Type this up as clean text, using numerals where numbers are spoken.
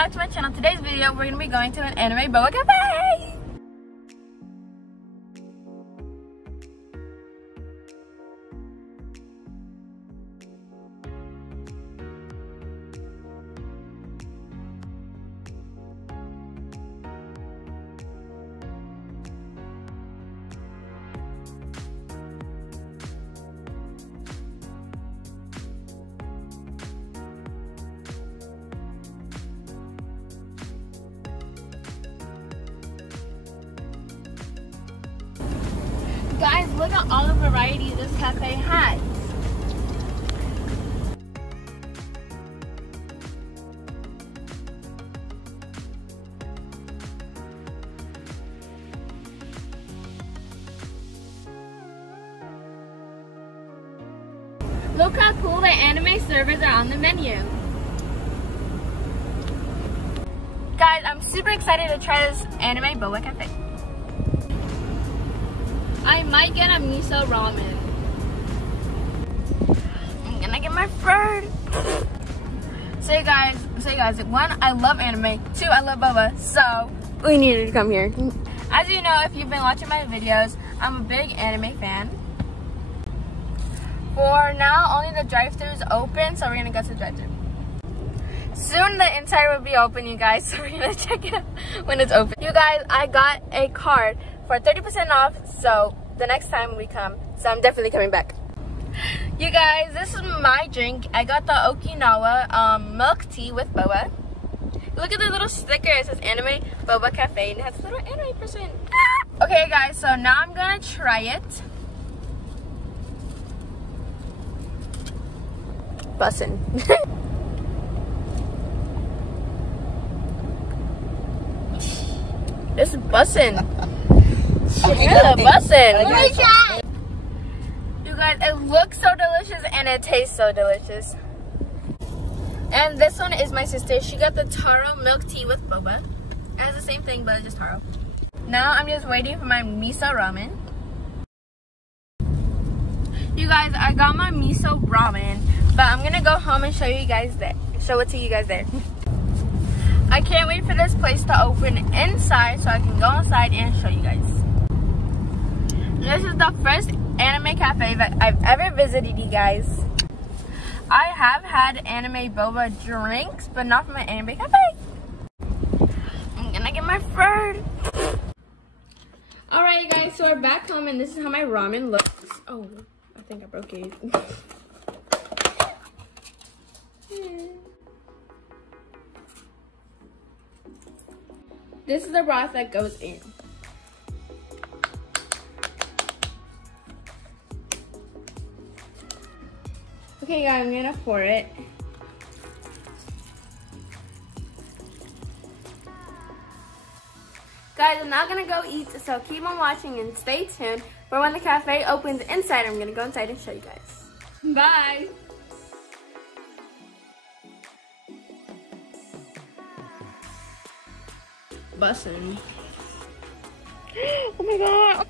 back to my channel. Today's video, we're going to be going to an anime Boba Cafe. Guys, look at all the variety this cafe has. Look how cool the anime servers are on the menu. Guys, I'm super excited to try this anime Boba Cafe. I might get a miso ramen. I'm gonna get my third. So guys, one, I love anime. Two, I love boba. So we needed to come here. As you know, if you've been watching my videos, I'm a big anime fan. For now, only the drive-thru is open, so we're gonna go to the drive-thru. Soon the inside will be open, you guys, so we're gonna check it out when it's open. You guys, I got a card for 30% off, so the next time we come, so I'm definitely coming back. You guys, this is my drink. I got the Okinawa milk tea with boba. Look at the little sticker. It says Anime Boba Cafe, and it has a little anime person. Okay, guys, so now I'm gonna try it. Bussin'. It's bussin'. It's bussin'. You guys, it looks so delicious and it tastes so delicious. And this one is my sister. She got the taro milk tea with boba. It has the same thing, but it's just taro. Now I'm just waiting for my miso ramen. You guys, I got my miso ramen, but I'm gonna go home and show you guys that. Show it to you guys there. I can't wait for this place to open inside so I can go inside and show you guys. This is the first anime cafe that I've ever visited, you guys. I have had anime boba drinks, but not from an anime cafe. I'm gonna get my third. Alright, you guys, so we're back home and this is how my ramen looks. Oh, I think I broke it. This is the broth that goes in. Okay, guys, I'm gonna pour it. Guys, I'm not gonna go eat, so keep on watching and stay tuned for when the cafe opens inside. I'm gonna go inside and show you guys. Bye! Bussin'. Oh my god!